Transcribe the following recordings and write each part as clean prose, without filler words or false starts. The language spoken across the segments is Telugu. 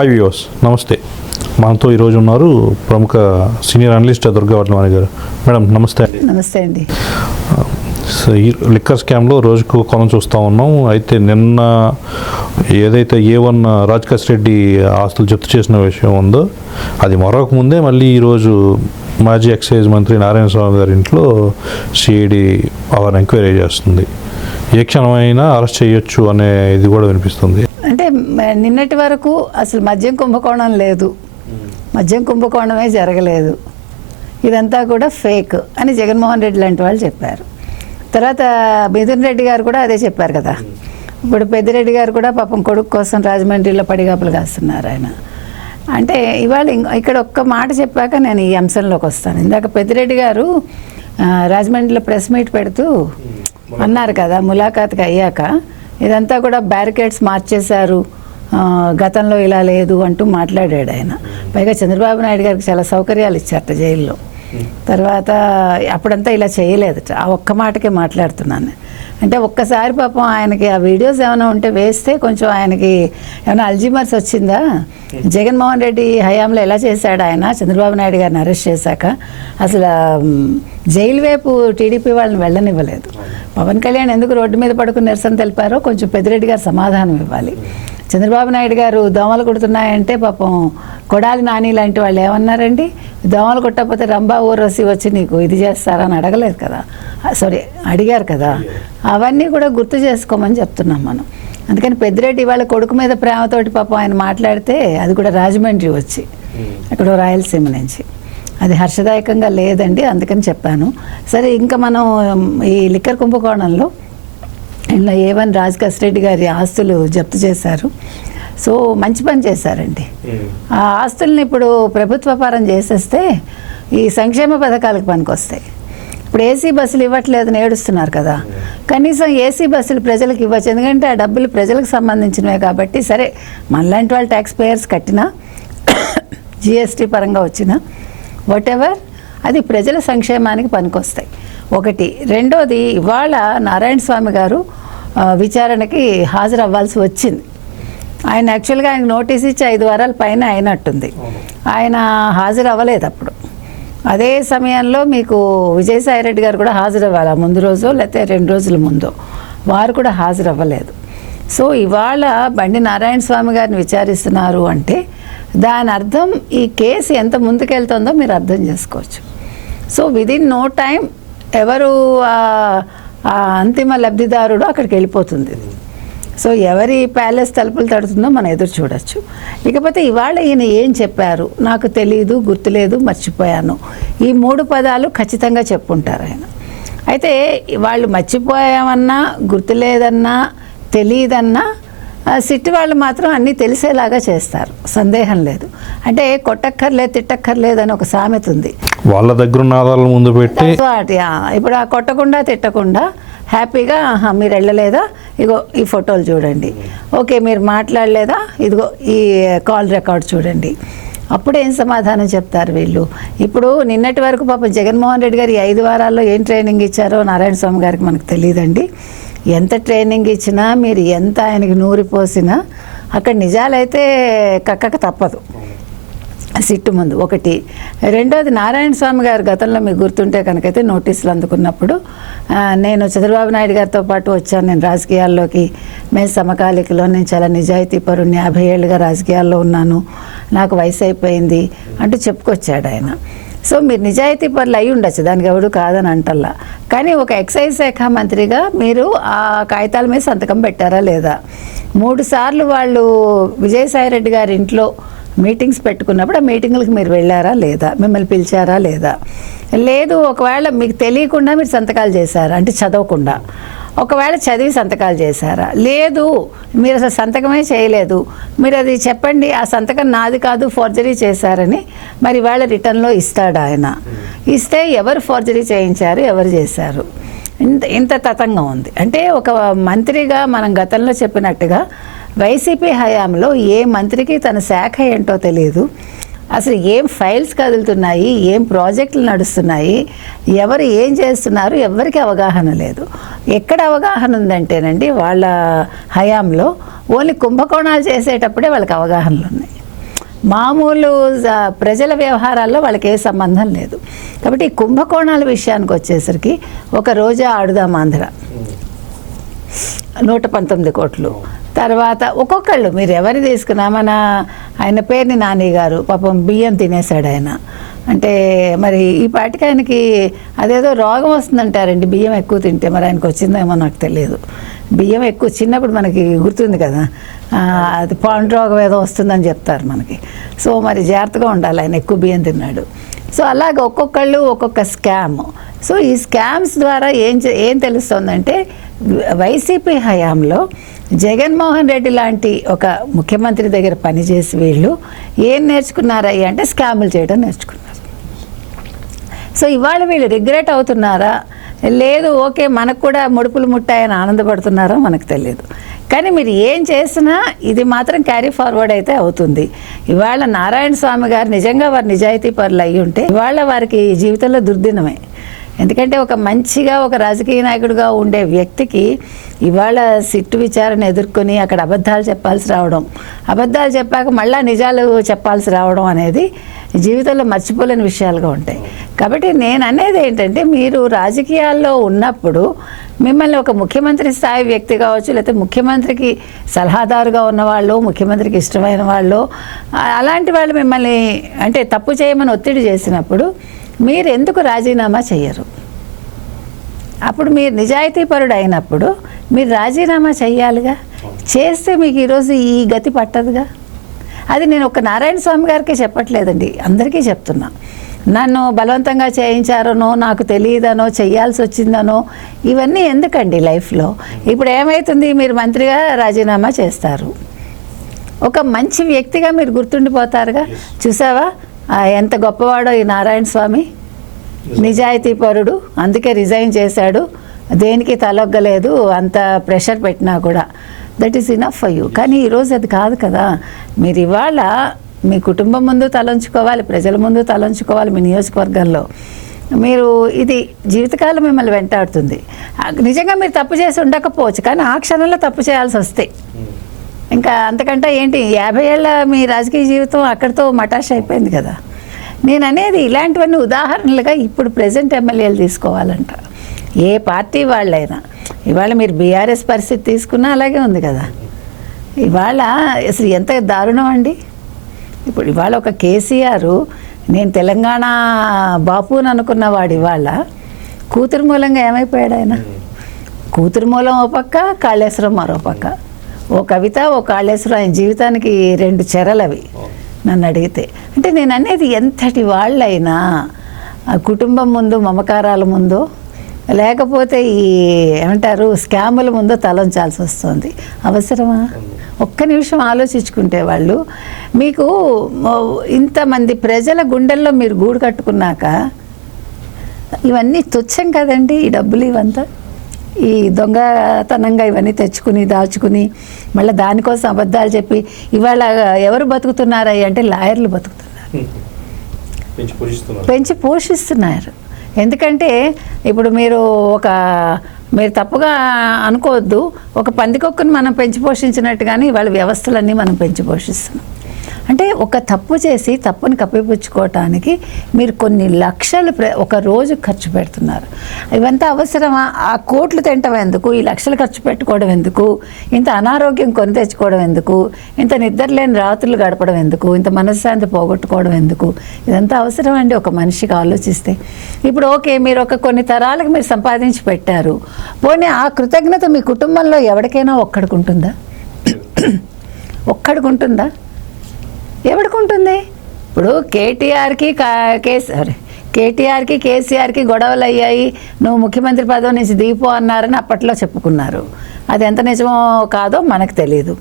హాయ్ వ్యూవర్స్, నమస్తే. మనతో ఈరోజు ఉన్నారు ప్రముఖ సీనియర్ అనలిస్ట్ దుర్గావట్లవాణి గారు. మేడం నమస్తే. నమస్తే అండి. ఈ లిక్కర్ స్కామ్లో రోజుకు కొనం చూస్తూ ఉన్నాం. అయితే నిన్న ఏదైతే A1 రాజకేష్ రెడ్డి ఆస్తులు జప్తు చేసిన విషయం ఉందో అది మరొక ముందే మళ్ళీ ఈరోజు మాజీ ఎక్సైజ్ మంత్రి నారాయణ స్వామి గారి ఇంట్లో సిఐడి అవర్ ఎంక్వైరీ చేస్తుంది. ఏ క్షణమైనా అరెస్ట్ చేయొచ్చు అనే ఇది కూడా వినిపిస్తుంది. అంటే నిన్నటి వరకు అసలు మద్యం కుంభకోణం లేదు, మద్యం కుంభకోణమే జరగలేదు, ఇదంతా కూడా ఫేక్ అని జగన్మోహన్ రెడ్డి లాంటి వాళ్ళు చెప్పారు. తర్వాత మిథున్ రెడ్డి గారు కూడా అదే చెప్పారు కదా. ఇప్పుడు పెద్దిరెడ్డి గారు కూడా పాపం కొడుకు కోసం రాజమండ్రిలో పడిగాపులు కాస్తున్నారు ఆయన. అంటే ఇవాళ ఇక్కడ ఒక్క మాట చెప్పాక నేను ఈ అంశంలోకి వస్తాను. ఇందాక పెద్దిరెడ్డి గారు రాజమండ్రిలో ప్రెస్ మీట్ పెడుతూ అన్నారు కదా, ములాఖాత్కి అయ్యాక ఇదంతా కూడా బ్యారికేడ్స్ మార్చేశారు, గతంలో ఇలా లేదు అంటూ మాట్లాడాడు ఆయన. పైగా చంద్రబాబు నాయుడు గారికి చాలా సౌకర్యాలు ఇచ్చారట జైల్లో. తర్వాత అప్పుడంతా ఇలా చేయలేదు, ఆ ఒక్క మాటకే మాట్లాడుతున్నాను. అంటే ఒక్కసారి పాపం ఆయనకి ఆ వీడియోస్ ఏమైనా ఉంటే వేస్తే కొంచెం ఆయనకి ఏమైనా అల్జీమర్స్ వచ్చిందా, జగన్మోహన్ రెడ్డి హయాంలో ఎలా చేశాడు ఆయన చంద్రబాబు నాయుడు గారిని అరెస్ట్ చేశాక అసలు జైలు వైపు టీడీపీ వాళ్ళని వెళ్ళనివ్వలేదు. పవన్ కళ్యాణ్ ఎందుకు రోడ్డు మీద పడుకుని నిరసన తెలిపారో కొంచెం పెద్దిరెడ్డి గారు సమాధానం ఇవ్వాలి. చంద్రబాబు నాయుడు గారు దోమలు కుడుతున్నాయంటే పాపం కొడాలి నాని లాంటి వాళ్ళు ఏమన్నారండి, దోమలు కుట్టకపోతే రంభా ఊరసి వచ్చి నీకు ఇది చేస్తారని అడగలేదు కదా, అడిగారు కదా. అవన్నీ కూడా గుర్తు చేసుకోమని చెప్తున్నాం మనం. అందుకని పెద్దిరెడ్డి వాళ్ళ కొడుకు మీద ప్రేమతోటి పాపం ఆయన మాట్లాడితే అది కూడా రాజమండ్రి వచ్చి అక్కడ రాయలసీమ నుంచి, అది హర్షదాయకంగా లేదండి, అందుకని చెప్పాను. సరే, ఇంకా మనం ఈ లిక్కర్ కుంభకోణంలో ఇలా A1 రాజకేష్ రెడ్డి గారి ఆస్తులు జప్తు చేశారు. సో మంచి పని చేశారండి. ఆ ఆస్తుల్ని ఇప్పుడు ప్రభుత్వ పరం చేసేస్తే ఈ సంక్షేమ పథకాలకు పనికొస్తాయి. ఇప్పుడు ఏసీ బస్సులు ఇవ్వట్లేదని ఏడుస్తున్నారు కదా, కనీసం ఏసీ బస్సులు ప్రజలకు ఇవ్వచ్చు. ఎందుకంటే ఆ డబ్బులు ప్రజలకు సంబంధించినవే కాబట్టి. సరే, మనలాంటి వాళ్ళు ట్యాక్స్ పేయర్స్ కట్టినా GST పరంగా వచ్చినా వాటెవర్ అది ప్రజల సంక్షేమానికి పనికొస్తాయి. ఒకటి. రెండోది, ఇవాళ నారాయణ స్వామి గారు విచారణకి హాజరు అవ్వాల్సి వచ్చింది. ఆయన యాక్చువల్గా ఆయనకు నోటీస్ ఇచ్చి 5 వారాల పైన అయినట్టుంది. ఆయన హాజరు అవ్వలేదు అప్పుడు. అదే సమయంలో మీకు విజయసాయిరెడ్డి గారు కూడా హాజరు అవ్వాలి, ముందు రోజు లేకపోతే 2 రోజుల ముందు, వారు కూడా హాజరు అవ్వలేదు. సో ఇవాళ బండి నారాయణ స్వామి గారిని విచారిస్తున్నారు అంటే దాని అర్థం ఈ కేసు ఎంత ముందుకెళ్తుందో మీరు అర్థం చేసుకోవచ్చు. సో విదిన్ నో టైం ఎవరు ఆ అంతిమ లబ్ధిదారుడు అక్కడికి వెళ్ళిపోతుంది. సో ఎవరి ప్యాలెస్ తలుపులు తడుతుందో మనం ఎదురు చూడొచ్చు. ఇకపోతే ఇవాళ ఈయన ఏం చెప్పారు, నాకు తెలీదు, గుర్తులేదు, మర్చిపోయాను, ఈ 3 పదాలు ఖచ్చితంగా చెప్పుంటారు ఆయన. అయితే వాళ్ళు మర్చిపోయామన్నా, గుర్తులేదన్నా, తెలియదన్నా సిట్టి వాళ్ళు మాత్రం అన్నీ తెలిసేలాగా చేస్తారు, సందేహం లేదు. అంటే కొట్టక్కర్లేదు, తిట్టక్కర్లేదు అని ఒక సామెత ఉంది. వాళ్ళ దగ్గర ఉన్న ఆధారాల ముందు పెట్టి ఇప్పుడు ఆ కొట్టకుండా తిట్టకుండా హ్యాపీగా మీరు వెళ్ళలేదా, ఇగో ఈ ఫోటోలు చూడండి, ఓకే మీరు మాట్లాడలేదా, ఇదిగో ఈ కాల్ రికార్డ్ చూడండి, అప్పుడు ఏం సమాధానం చెప్తారు వీళ్ళు. ఇప్పుడు నిన్నటి వరకు పాపం జగన్మోహన్ రెడ్డి గారు ఈ 5 వారాల్లో ఏం ట్రైనింగ్ ఇచ్చారో నారాయణ స్వామి గారికి మనకు తెలియదండి. ఎంత ట్రైనింగ్ ఇచ్చినా, మీరు ఎంత ఆయనకి నూరిపోసినా అక్కడ నిజాలైతే కక్కక తప్పదు సిట్టు ముందు. ఒకటి. రెండోది, నారాయణ స్వామి గారు గతంలో మీకు గుర్తుంటే కనుకైతే నోటీసులు అందుకున్నప్పుడు నేను చంద్రబాబు నాయుడు గారితో పాటు వచ్చాను, నేను రాజకీయాల్లోకి, మేము సమకాలికలో, నేను చాలా నిజాయితీ పరుణ్ణి, 50 ఏళ్ళుగా రాజకీయాల్లో ఉన్నాను, నాకు వయసు అయిపోయింది అంటూ చెప్పుకొచ్చాడు ఆయన. సో మీరు నిజాయితీ పరులు అయి ఉండొచ్చు, దానికి ఎవడు కాదని అంటల్లా. కానీ ఒక ఎక్సైజ్ శాఖ మంత్రిగా మీరు ఆ కాగితాల మీద సంతకం పెట్టారా లేదా? 3 సార్లు వాళ్ళు విజయసాయిరెడ్డి గారి ఇంట్లో మీటింగ్స్ పెట్టుకున్నప్పుడు ఆ మీటింగులకు మీరు వెళ్ళారా లేదా, మిమ్మల్ని పిలిచారా లేదా? లేదు, ఒకవేళ మీకు తెలియకుండా మీరు సంతకాలు చేశారా అంటే చదవకుండా, ఒకవేళ చదివి సంతకాలు చేశారా? లేదు, మీరు అసలు సంతకమే చేయలేదు, మీరు అది చెప్పండి, ఆ సంతకం నాది కాదు, ఫోర్జరీ చేశారని మరి ఇవాళ రిటర్న్లో ఇస్తాడు ఆయన. ఇస్తే ఎవరు ఫోర్జరీ చేయించారు, ఎవరు చేశారు, ఇంత తతంగం ఉంది. అంటే ఒక మంత్రిగా మనం గతంలో చెప్పినట్టుగా వైసీపీ హయాంలో ఏ మంత్రికి తన శాఖ ఏంటో తెలియదు, అసలు ఏం ఫైల్స్ కదులుతున్నాయి, ఏం ప్రాజెక్టులు నడుస్తున్నాయి, ఎవరు ఏం చేస్తున్నారు, ఎవరికి అవగాహన లేదు. ఎక్కడ అవగాహన ఉందంటేనండి వాళ్ళ హయాంలో ఓన్లీ కుంభకోణాలు చేసేటప్పుడే వాళ్ళకి అవగాహనలు ఉన్నాయి. మామూలు ప్రజల వ్యవహారాల్లో వాళ్ళకి ఏ సంబంధం లేదు. కాబట్టి ఈ కుంభకోణాల విషయానికి వచ్చేసరికి ఒక రోజా ఆడుదాం ఆంధ్ర 119 కోట్లు, తర్వాత ఒక్కొక్కళ్ళు మీరు ఎవరు తీసుకున్నా, ఆయన పేరుని నాని గారు పాపం బియ్యం తినేశాడు ఆయన. అంటే మరి ఈ పాటికి ఆయనకి అదేదో రోగం వస్తుందంటారండి బియ్యం ఎక్కువ తింటే, మరి ఆయనకు వచ్చిందేమో నాకు తెలియదు. బియ్యం ఎక్కువ చిన్నప్పుడు మనకి గుర్తుంది కదా, అది పాండు రోగం ఏదో వస్తుందని చెప్తారు మనకి. సో మరి జాగ్రత్తగా ఉండాలి, ఆయన ఎక్కువ బియ్యం తిన్నాడు. సో అలాగే ఒక్కొక్కళ్ళు ఒక్కొక్క స్కామ్. సో ఈ స్కామ్స్ ద్వారా ఏం తెలుస్తుందంటే వైసీపీ హయాంలో జగన్మోహన్ రెడ్డి లాంటి ఒక ముఖ్యమంత్రి దగ్గర పనిచేసి వీళ్ళు ఏం నేర్చుకున్నారయ్యా అంటే స్కాములు చేయడం నేర్చుకున్నారు. సో ఇవాళ వీళ్ళు రిగ్రెట్ అవుతున్నారా లేదు, ఓకే మనకు కూడా ముడుపులు ముట్టాయని ఆనందపడుతున్నారో మనకు తెలియదు. కానీ మీరు ఏం చేసినా ఇది మాత్రం క్యారీ ఫార్వర్డ్ అయితే అవుతుంది. ఇవాళ నారాయణ స్వామి గారు నిజంగా వారు నిజాయితీ పరులు అయ్యి ఉంటే ఇవాళ వారికి జీవితంలో దుర్దినమే. ఎందుకంటే ఒక మంచిగా ఒక రాజకీయ నాయకుడిగా ఉండే వ్యక్తికి ఇవాళ సిట్టు విచారణ ఎదుర్కొని అక్కడ అబద్ధాలు చెప్పాల్సి రావడం, అబద్ధాలు చెప్పాక మళ్ళీ నిజాలు చెప్పాల్సి రావడం అనేది జీవితంలో మర్చిపోలేని విషయాలుగా ఉంటాయి. కాబట్టి నేను అనేది ఏంటంటే మీరు రాజకీయాల్లో ఉన్నప్పుడు మిమ్మల్ని ఒక ముఖ్యమంత్రి స్థాయి వ్యక్తి కావచ్చు, లేకపోతే ముఖ్యమంత్రికి సలహాదారుగా ఉన్నవాళ్ళు, ముఖ్యమంత్రికి ఇష్టమైన వాళ్ళు, అలాంటి వాళ్ళు మిమ్మల్ని అంటే తప్పు చేయమని ఒత్తిడి చేసినప్పుడు మీరు ఎందుకు రాజీనామా చేయరు? అప్పుడు మీరు నిజాయితీపరుడు అయినప్పుడు మీరు రాజీనామా చేయాలిగా. చేస్తే మీకు ఈరోజు ఈ గతి పట్టదుగా. అది నేను ఒక నారాయణ స్వామి గారికే చెప్పట్లేదండి, అందరికీ చెప్తున్నా. నన్ను బలవంతంగా చేయించారనో, నాకు తెలియదనో, చెయ్యాల్సి వచ్చిందనో ఇవన్నీ ఎందుకండి లైఫ్లో. ఇప్పుడు ఏమవుతుంది, మీరు మంత్రిగా రాజీనామా చేస్తారు, ఒక మంచి వ్యక్తిగా మీరు గుర్తుండిపోతారుగా. చూసావా ఎంత గొప్పవాడో ఈ నారాయణ స్వామి, నిజాయితీపరుడు, అందుకే రిజైన్ చేశాడు, దేనికి తలొగ్గలేదు, అంత ప్రెషర్ పెట్టినా కూడా. That is enough for you. కానీ ఈరోజు అది కాదు కదా. మీరు ఇవాళ మీ కుటుంబం ముందు తలంచుకోవాలి, ప్రజల ముందు తలంచుకోవాలి, మీ నియోజకవర్గంలో. మీరు ఇది జీవితకాలం మిమ్మల్ని వెంటాడుతుంది. నిజంగా మీరు తప్పు చేసి ఉండకపోవచ్చు, కానీ ఆ క్షణంలో తప్పు చేయాల్సి వస్తే ఇంకా అంతకంటే ఏంటి, 50 ఏళ్ళ మీ రాజకీయ జీవితం అక్కడితో మటాష్ అయిపోయింది కదా. నేను అనేది ఇలాంటివన్నీ ఉదాహరణలుగా ఇప్పుడు ప్రెజెంట్ ఎమ్మెల్యేలు తీసుకోవాలంట, ఏ పార్టీ వాళ్ళైనా. ఇవాళ మీరు బీఆర్ఎస్ పరిస్థితి తీసుకున్నా అలాగే ఉంది కదా. ఇవాళ అసలు ఎంత దారుణం అండి. ఇప్పుడు ఇవాళ ఒక కేసీఆర్, నేను తెలంగాణ బాపుని అనుకున్నవాడు ఇవాళ కూతురు మూలంగా ఏమైపోయాడు ఆయన. కూతురు మూలం ఓ పక్క, కాళేశ్వరం మరో పక్క. ఓ కవిత, ఓ కాళేశ్వరం, ఆయన జీవితానికి 2 చెరలు అవి నన్ను అడిగితే. అంటే నేను అనేది ఎంతటి వాళ్ళైనా కుటుంబం ముందు మమకారాల ముందు, లేకపోతే ఈ ఏమంటారు స్కాముల ముందు తలంచాల్సి వస్తుంది. అవసరమా? ఒక్క నిమిషం ఆలోచించుకుంటే వాళ్ళు మీకు ఇంతమంది ప్రజల గుండెల్లో మీరు గూడు కట్టుకున్నాక ఇవన్నీ తుచ్చం కదండి. ఈ డబ్బులు ఇవంతా ఈ దొంగతనంగా ఇవన్నీ తెచ్చుకుని దాచుకుని మళ్ళీ దానికోసం అబద్ధాలు చెప్పి ఇవాళ ఎవరు బతుకుతున్నారా అంటే లాయర్లు బతుకుతున్నారు, పెంచి పోషిస్తున్నారు. ఎందుకంటే ఇప్పుడు మీరు తప్పుగా అనుకోవద్దు, ఒక పందికొక్కుని మనం పెంచి పోషించినట్టుగానే ఇవాళ వ్యవస్థలన్నీ మనం పెంచి పోషిస్తున్నాం. అంటే ఒక తప్పు చేసి తప్పుని కప్పిపుచ్చుకోవటానికి మీరు కొన్ని లక్షలు ఒక రోజు ఖర్చు పెడుతున్నారు. ఇవంతా అవసరమా? ఆ కోట్లు తింటం ఎందుకు, ఈ లక్షలు ఖర్చు పెట్టుకోవడం ఎందుకు, ఇంత అనారోగ్యం కొని తెచ్చుకోవడం ఎందుకు, ఇంత నిద్రలేని రాత్రులు గడపడం ఎందుకు, ఇంత మనశ్శాంతి పోగొట్టుకోవడం ఎందుకు? ఇదంతా అవసరం అండి ఒక మనిషికి ఆలోచిస్తే. ఇప్పుడు ఓకే, మీరు కొన్ని తరాలకు మీరు సంపాదించి పెట్టారు, పోనీ ఆ కృతజ్ఞత మీ కుటుంబంలో ఎవరికైనా ఒక్కడికుంటుందా? ఒక్కడికుంటుందా? ఎవడుకుంటుంది? ఇప్పుడు కేటీఆర్కి కేసీఆర్కి గొడవలు అయ్యాయి, నువ్వు ముఖ్యమంత్రి పదవి నుంచి దిగిపో అన్నారని అప్పట్లో చెప్పుకున్నారు. అది ఎంత నిజమో కాదో మనకు తెలియదు.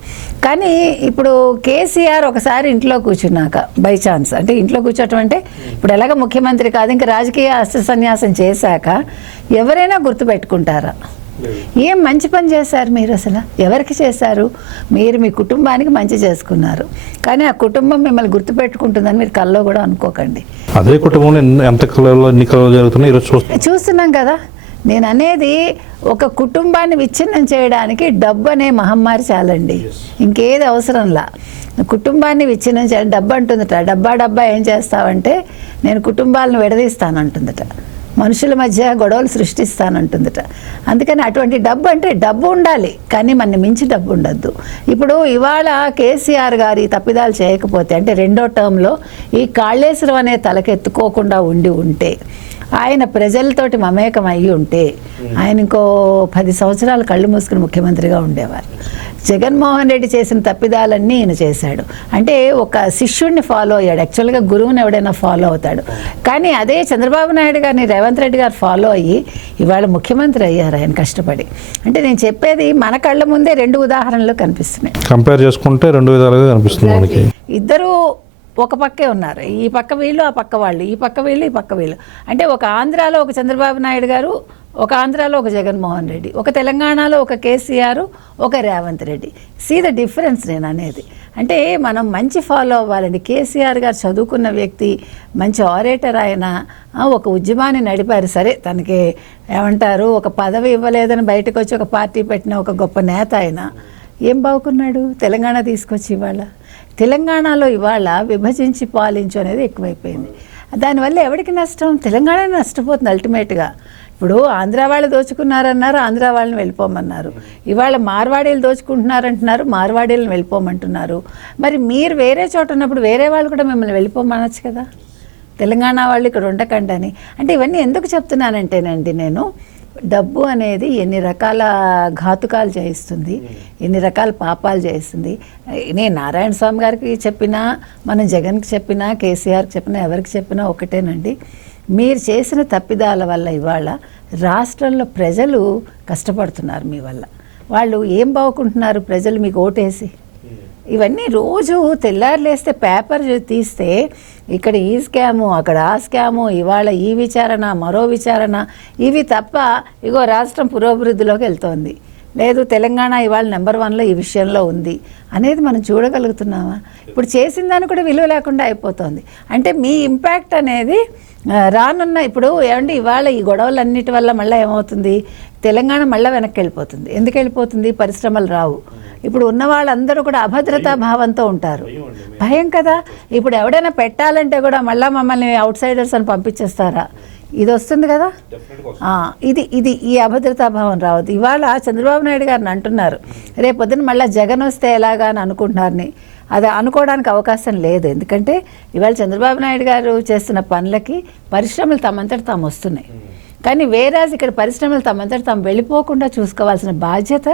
కానీ ఇప్పుడు కేసీఆర్ ఒకసారి ఇంట్లో కూర్చున్నాక బై ఛాన్స్, అంటే ఇంట్లో కూర్చోటం అంటే ఇప్పుడు ఎలాగ ముఖ్యమంత్రి కాదు, ఇంకా రాజకీయ అస్త్ర సన్యాసం చేశాక ఎవరైనా గుర్తుపెట్టుకుంటారా? ఏం మంచి పని చేశారు మీరు? అసలు ఎవరికి చేశారు? మీరు మీ కుటుంబానికి మంచి చేసుకున్నారు, కానీ ఆ కుటుంబం మిమ్మల్ని గుర్తుపెట్టుకుంటుందని మీరు కల్లో కూడా అనుకోకండి. అదే కుటుంబంలో ఎంత ఎన్నికలు జరుగుతున్నాయి ఈరోజు చూస్తున్నాం కదా. నేను అనేది ఒక కుటుంబాన్ని విచ్ఛిన్నం చేయడానికి డబ్బు అనే మహమ్మారి చాలండి, ఇంకేది అవసరంలా. కుటుంబాన్ని విచ్ఛిన్నం చేయాలి. డబ్బు అంటుందట, డబ్బా ఏం చేస్తావంటే నేను కుటుంబాలను విడదీస్తానంటుందట, మనుషుల మధ్య గొడవలు సృష్టిస్తానంటుందట. అందుకని అటువంటి డబ్బు అంటే డబ్బు ఉండాలి, కానీ మన మించి డబ్బు ఉండద్దు. ఇప్పుడు ఇవాళ కేసీఆర్ గారి తప్పిదాలు చేయకపోతే, అంటే రెండో టర్మ్లో ఈ కాళేశ్వరం అనే తలకెత్తుకోకుండా ఉంటే, ఆయన ప్రజలతోటి మమేకం అయ్యి ఉంటే, ఆయన ఇంకో 10 సంవత్సరాలు కళ్ళు మూసుకుని ముఖ్యమంత్రిగా ఉండేవారు. జగన్మోహన్ రెడ్డి చేసిన తప్పిదాలన్నీ ఈయన చేశాడు. అంటే ఒక శిష్యుడిని ఫాలో అయ్యాడు. యాక్చువల్గా గురువుని ఎవడైనా ఫాలో అవుతాడు, కానీ అదే చంద్రబాబు నాయుడు గారిని రేవంత్ రెడ్డి గారు ఫాలో అయ్యి ఇవాళ ముఖ్యమంత్రి అయ్యారు ఆయన కష్టపడి. అంటే నేను చెప్పేది మన కళ్ళ ముందే 2 ఉదాహరణలు కనిపిస్తున్నాయి. కంపేర్ చేసుకుంటే 2 విధాలుగా కనిపిస్తుంది మనకి. ఇద్దరు ఒక పక్కే ఉన్నారు, ఈ పక్క వీళ్ళు, ఆ పక్క వాళ్ళు, ఈ పక్క వీళ్ళు, ఈ పక్క వీళ్ళు. అంటే ఒక ఆంధ్రాలో ఒక చంద్రబాబు నాయుడు గారు, ఒక ఆంధ్రాలో ఒక జగన్మోహన్ రెడ్డి, ఒక తెలంగాణలో ఒక కేసీఆర్, ఒక Revanth Reddy. See the difference నేను అనేది. అంటే మనం మంచి ఫాలో అవ్వాలండి. కేసీఆర్ గారు చదువుకున్న వ్యక్తి, మంచి ఆరేటర్ ఆయన, ఒక ఉద్యమాన్ని నడిపారు. సరే, తనకి ఏమంటారు, ఒక పదవి ఇవ్వలేదని బయటకు వచ్చి ఒక పార్టీ పెట్టిన ఒక గొప్ప నేత ఆయన. ఏం బాగుకున్నాడు తెలంగాణ తీసుకొచ్చి. తెలంగాణలో ఇవాళ విభజించి పాలించు అనేది ఎక్కువైపోయింది. దానివల్ల ఎవరికి నష్టం? తెలంగాణ నష్టపోతుంది అల్టిమేట్గా. ఇప్పుడు ఆంధ్ర వాళ్ళు దోచుకున్నారన్నారు, ఆంధ్ర వాళ్ళని వెళ్ళిపోమన్నారు. ఇవాళ మార్వాడీలు దోచుకుంటున్నారంటున్నారు, మార్వాడీలను వెళ్ళిపోమంటున్నారు. మరి మీరు వేరే చోట ఉన్నప్పుడు వేరే వాళ్ళు కూడా మిమ్మల్ని వెళ్ళిపోమనొచ్చు కదా, తెలంగాణ వాళ్ళు ఇక్కడ ఉండకండి అని. అంటే ఇవన్నీ ఎందుకు చెప్తున్నానంటేనండి, నేను డబ్బు అనేది ఎన్ని రకాల ఘాతుకాలు చేయిస్తుంది, ఎన్ని రకాల పాపాలు చేయిస్తుంది. నేను నారాయణ స్వామి గారికి చెప్పినా, మనం జగన్కి చెప్పినా, కేసీఆర్కి చెప్పినా, ఎవరికి చెప్పినా ఒకటేనండి. మీరు చేసిన తప్పిదాల వల్ల ఇవాళ రాష్ట్రంలో ప్రజలు కష్టపడుతున్నారు. మీ వల్ల వాళ్ళు ఏం బాగుకుంటున్నారు? ప్రజలు మీకు ఓటేసి ఇవన్నీ రోజు తెల్లారులేస్తే పేపర్ తీస్తే ఇక్కడ ఈ స్కాము, అక్కడ ఆ స్కాము, ఇవాళ ఈ విచారణ, మరో విచారణ, ఇవి తప్ప ఇగో రాష్ట్రం పురోభివృద్ధిలోకి వెళ్తోంది, లేదు తెలంగాణ ఇవాళ నెంబర్ 1లో ఈ విషయంలో ఉంది అనేది మనం చూడగలుగుతున్నామా? ఇప్పుడు చేసిన దాన్ని కూడా విలువ లేకుండా అయిపోతుంది. అంటే మీ ఇంపాక్ట్ అనేది రానున్న, ఇప్పుడు ఏమండి ఇవాళ ఈ గొడవలన్నిటి వల్ల మళ్ళీ ఏమవుతుంది, తెలంగాణ మళ్ళీ వెనక్కి వెళ్ళిపోతుంది. ఎందుకు వెళ్ళిపోతుంది? పరిశ్రమలు రావు. ఇప్పుడు ఉన్న వాళ్ళందరూ కూడా అభద్రతా భావంతో ఉంటారు. భయం కదా. ఇప్పుడు ఎవడైనా పెట్టాలంటే కూడా మళ్ళీ మమ్మల్ని అవుట్ సైడర్స్ అని పంపించేస్తారా? ఇది వస్తుంది కదా. ఇది ఈ అభద్రతా భావం రావద్దు. ఇవాళ చంద్రబాబు నాయుడు గారిని అంటున్నారు, రేపొద్దున మళ్ళీ జగన్ వస్తే ఎలాగా అని అనుకుంటున్నారని. అది అనుకోవడానికి అవకాశం లేదు. ఎందుకంటే ఇవాళ చంద్రబాబు నాయుడు గారు చేస్తున్న పనులకి పరిశ్రమలు తమంతట తాము వస్తున్నాయి. కానీ వేరేజ్ ఇక్కడ పరిశ్రమలు తమంతట తాము వెళ్ళిపోకుండా చూసుకోవాల్సిన బాధ్యత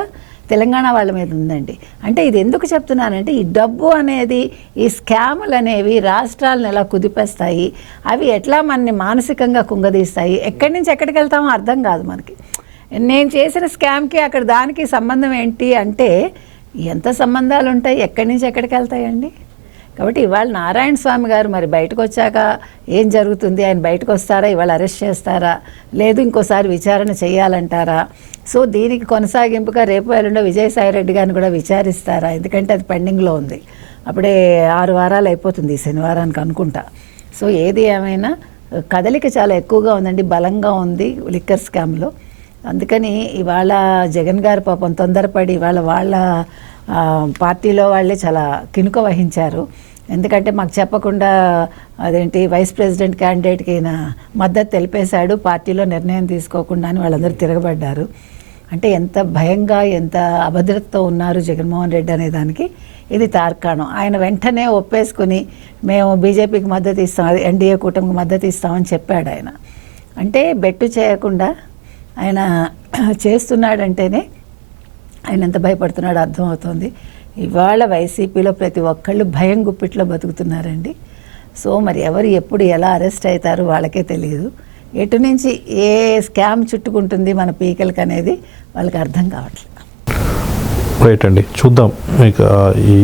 తెలంగాణ వాళ్ళ మీద ఉందండి. అంటే ఇది ఎందుకు చెప్తున్నానంటే, ఈ డబ్బు అనేది, ఈ స్కాములు అనేవి రాష్ట్రాలను ఎలా కుదిపేస్తాయి, అవి ఎట్లా మనని మానసికంగా కుంగదీస్తాయి, ఎక్కడి నుంచి ఎక్కడికి వెళ్తామో అర్థం కాదు మనకి. నేను చేసిన స్కామ్కి అక్కడ దానికి సంబంధం ఏంటి అంటే, ఎంత సంబంధాలు ఉంటాయి, ఎక్కడి నుంచి ఎక్కడికి వెళ్తాయండి. కాబట్టి ఇవాళ నారాయణ స్వామి గారు మరి బయటకు వచ్చాక ఏం జరుగుతుంది? ఆయన బయటకు వస్తారా, ఇవాళ అరెస్ట్ చేస్తారా, లేదు ఇంకోసారి విచారణ చేయాలంటారా? సో దీనికి కొనసాగింపుగా రేపు ఎల్లుండో విజయసాయిరెడ్డి గారిని కూడా విచారిస్తారా? ఎందుకంటే అది పెండింగ్లో ఉంది. అప్పుడే 6 వారాలు అయిపోతుంది ఈ శనివారానికి అనుకుంటా. సో ఏది ఏమైనా కదలిక చాలా ఎక్కువగా ఉందండి, బలంగా ఉంది లిక్కర్ స్కామ్లో. అందుకని ఇవాళ జగన్ గారు పాపం తొందరపడి ఇవాళ వాళ్ళ పార్టీలో వాళ్ళే చాలా కినుక వహించారు. ఎందుకంటే మాకు చెప్పకుండా అదేంటి వైస్ ప్రెసిడెంట్ క్యాండిడేట్కి ఈయన మద్దతు తెలిపేశాడు, పార్టీలో నిర్ణయం తీసుకోకుండా అని వాళ్ళందరూ తిరగబడ్డారు. అంటే ఎంత భయంగా, ఎంత అభద్రతతో ఉన్నారు జగన్మోహన్ రెడ్డి అనే దానికి ఇది తార్కాణం. ఆయన వెంటనే ఒప్పేసుకుని మేము బీజేపీకి మద్దతు ఇస్తాం, అది ఎన్డీఏ కూటమికి మద్దతు ఇస్తామని చెప్పాడు ఆయన. అంటే బెట్టు చేయకుండా ఆయన చేస్తున్నాడంటేనే ఆయన ఎంత భయపడుతున్నాడో అర్థమవుతుంది. ఇవాళ వైసీపీలో ప్రతి ఒక్కళ్ళు భయం గుప్పిట్లో బతుకుతున్నారండి. సో మరి ఎవరు ఎప్పుడు ఎలా అరెస్ట్ అవుతారు వాళ్ళకే తెలియదు. ఎటు నుంచి ఏ స్కామ్ చుట్టుకుంటుంది మన పీకలకి అనేది వాళ్ళకి అర్థం కావట్లేదు. రైట్ అండి, చూద్దాం ఇక ఈ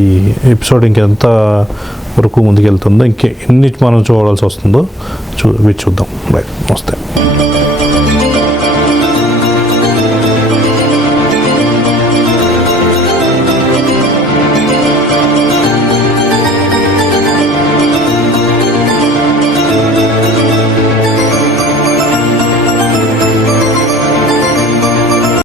ఎపిసోడ్ ఇంకెంత వరకు ముందుకెళ్తుందో, ఎన్ని మనం చూడాల్సి వస్తుందో చూద్దాం. రైట్, వస్తాయి.